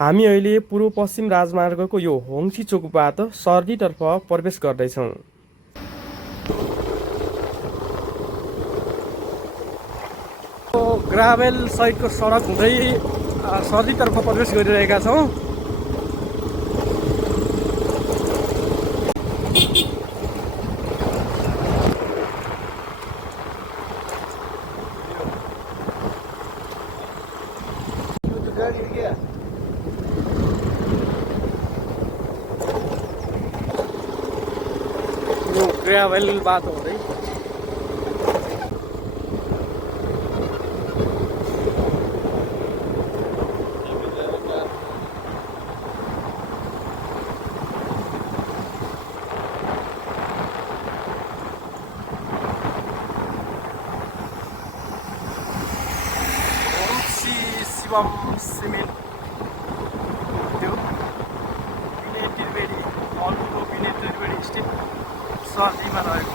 हामी अहिले पूर्व पश्चिम राजमार्गको यो होङची चोकबाट सर्दीतर्फ प्रवेश गर्दैछौँ। ग्राभेल साइडको सडक हुँदै सर्दीतर्फ प्रवेश गरिरहेका छौँ। यो ग्राभेल बाटो हुँदै शिवम सिमेन्ट उद्योग विनय त्रिवेदी मलको विनय त्रिवेदी स्टेट सर्दीमा रहेको।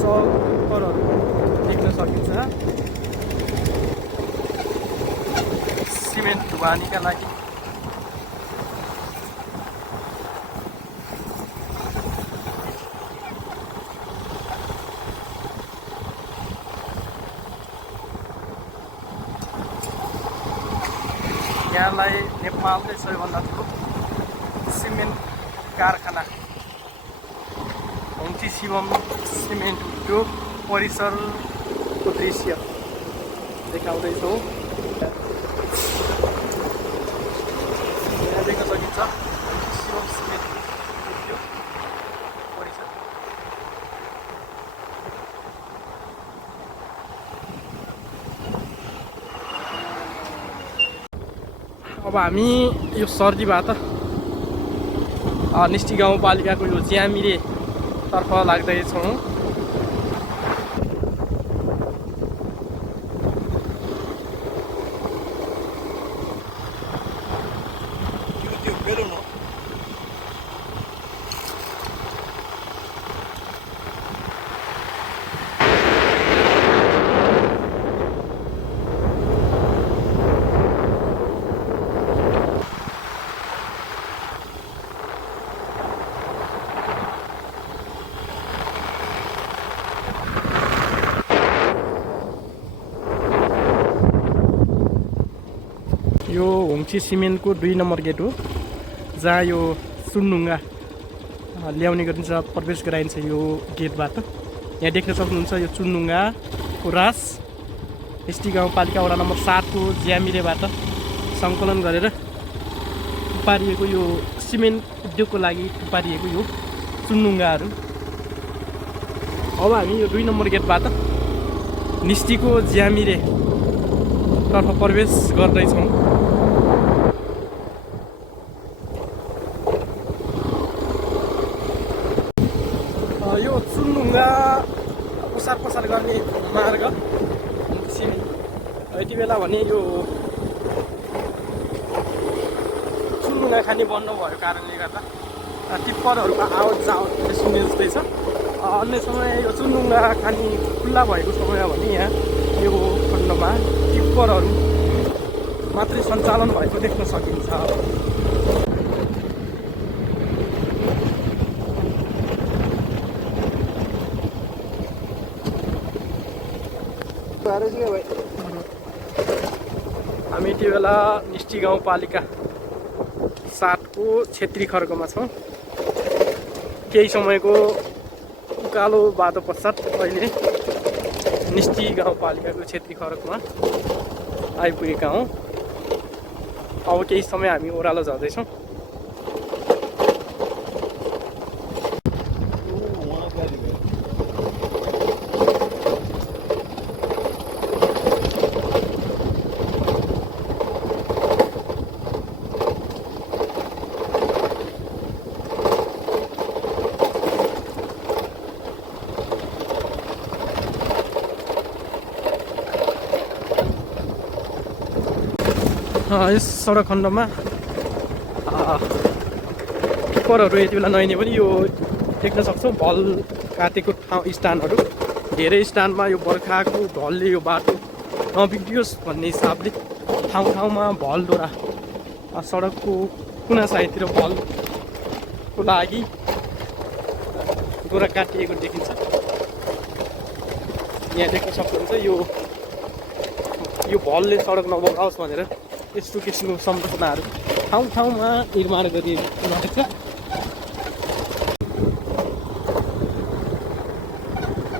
चौकरहरू देख्न सकिन्छ। सिमेन्ट ढुवानीका लागि यहाँलाई नेपालकै सबैभन्दा ठुलो सिमेन्ट कारखाना होङची शिवम सिमेन्ट उद्योग परिसरको दृश्य देखाउँदैछौँ। यहाँ देख्न सकिन्छ होङची शिवम सिमेन्ट उद्योग परिसर। अब हामी यो सर्दीबाट निष्ठी गाउँपालिकाको यो ज्यामिरे तर्फ लाग्दैछौँ। यो होङची सिमेन्टको 2 नम्बर गेट हो, जहाँ यो चुनढुङ्गा ल्याउने गरिन्छ, प्रवेश गराइन्छ यो गेटबाट। यहाँ देख्न सक्नुहुन्छ यो चुनढुङ्गाको रास एसटी गाउँपालिका वडा नम्बर 7 को ज्यामिरेबाट सङ्कलन गरेर थुपारिएको यो सिमेन्ट उद्योगको लागि थुपारिएको यो चुनढुङ्गाहरू। अब हामी यो 2 नम्बर गेटबाट निष्ठीको ज्यामिरे तर्फ प्रवेश गर्दैछौँ। यो चुनढुङ्गा ओसार पसार गर्ने मार्ग यति बेला भने यो चुनढुङ्गा खानी बन्द भएको कारणले गर्दा टिप्परहरूको आवाज जावत सुनिँदैछ। अन्य समय यो चुनढुङ्गा खानी खुल्ला भएको समय भने यहाँ यो खण्डमा टिप्परहरू मात्रै सञ्चालन भएको देख्न सकिन्छ। हामी यति बेला निष्ठी गाउँपालिका 7 को क्षेत्री खर्कमा छौँ। केही समयको उकालो बाटो पश्चात अहिले निष्ठी गाउँपालिकाको क्षेत्री खर्कमा आइपुगेका हौँ। अब केही समय हामी ओह्रालो झर्दैछौँ। यस सडक खण्डमा टिप्परहरू यति बेला नहिँड्ने पनि यो देख्न सक्छौँ भल काटेको ठाउँ स्थानहरू धेरै स्थानमा यो बर्खाको ढलले यो बाटो नबिग्रियोस् भन्ने हिसाबले ठाउँ ठाउँमा भलद्वारा सडकको कुना साइडतिर भलको लागि डोरा काटिएको देखिन्छ। यहाँ देख्न सक्नुहुन्छ यो भलले सडक नबगाओस् भनेर यस्तो किसिमको संरचनाहरू ठाउँ ठाउँमा निर्माण गरिएको छ।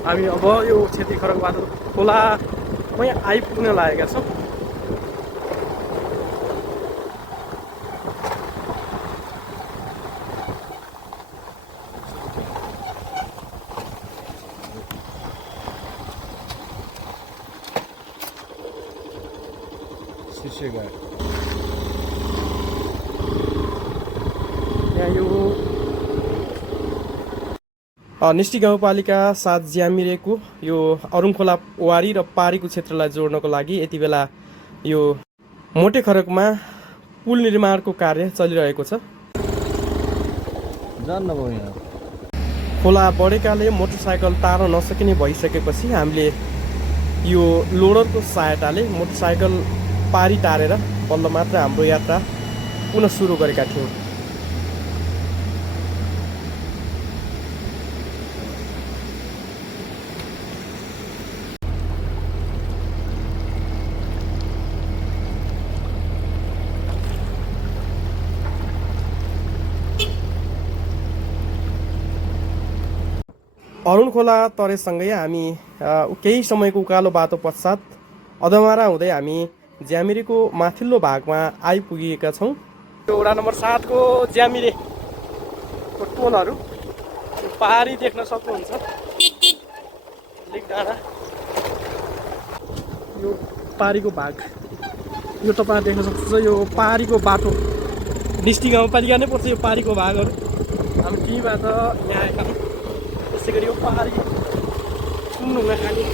हामी अब यो क्षति खरकबहादुर खोलामै आइपुग्न लागेका छौँ। यहाँ यो निष्ठी गाउँपालिका 7 ज्यामिरेको यो अरुङखोला वारी र पारीको क्षेत्रलाई जोड्नको लागि यति बेला यो मोटे खरकमा पुल निर्माणको कार्य चलिरहेको छ। खोला बढेकाले मोटरसाइकल तार्न नसकिने भइसकेपछि हामीले यो लोडरको सहायताले मोटरसाइकल पारी तारेर बल्ल मात्र हाम्रो यात्रा पुनः सुरु गरेका थियौँ। अरुणखोला तरेसँगै हामी केही समयको उकालो बाटो पश्चात अधमारा हुँदै हामी ज्यामिरेको माथिल्लो भागमा आइपुगेका छौँ। यो वडा नम्बर 7 को ज्यामिरेको टोलहरू पारी देख्न सक्नुहुन्छ। लेकडाँडा यो पारीको भाग यो तपाईँ देख्न सक्नुहुन्छ। यो पारीको बाटो निष्ठी गाउँपालिका नै पर्छ यो पारीको भागहरू। हामी टीबाट यहाँ आएका छौँ। त्यसै गरी यो पारी सुन्नुमा खाने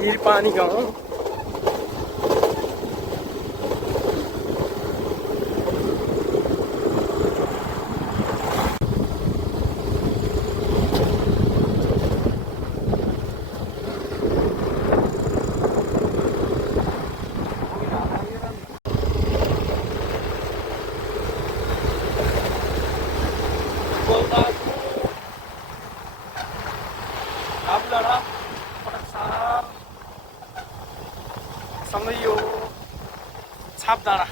गिर पानी गाउँ सँगै यो छापडाँडा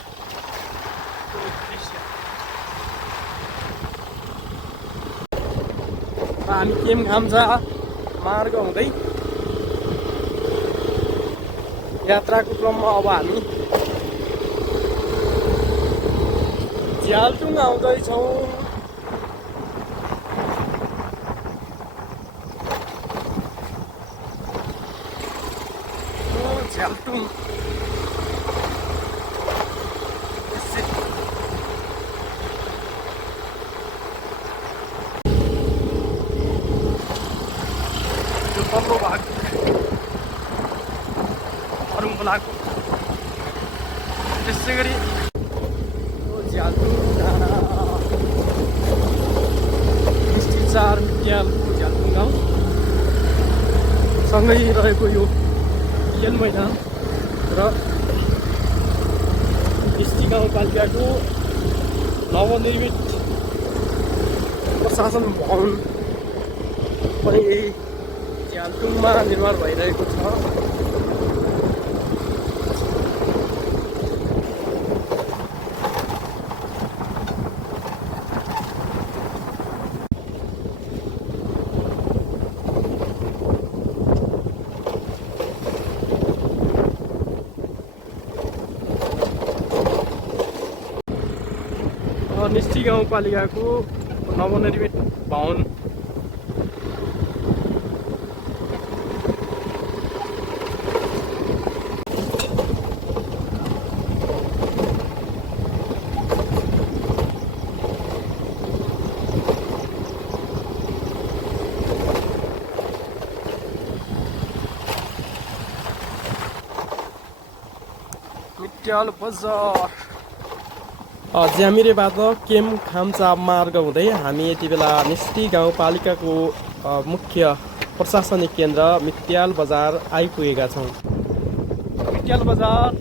दृश्य र हामी केमघाम्जा मार्ग हुँदै यात्राको क्रममा अब हामी झ्यालटुङ आउँदैछौँ। झ्यालटुङ यो तल्लो भाग अरुङखोलाको। त्यसै गरी झ्यालटुङ डाँडा निष्ठी 4 मिट्यालको झ्यालटुङ गाउँ सँगै रहेको यो खेल मैदान र निष्ठी गाउँपालिकाको नवनिर्मित प्रशासन भवन पनि यही झ्यालटुङमा निर्माण भइरहेको छ। निष्ठी गाउँपालिकाको नवनिर्मित भवन। मिट्याल बजार ज्यामिरेबाट केम खाम्चा मार्ग हुँदै हामी यति बेला निष्ठी गाउँपालिकाको मुख्य प्रशासनिक केन्द्र मिट्याल बजार आइपुगेका छौँ। मिट्याल बजार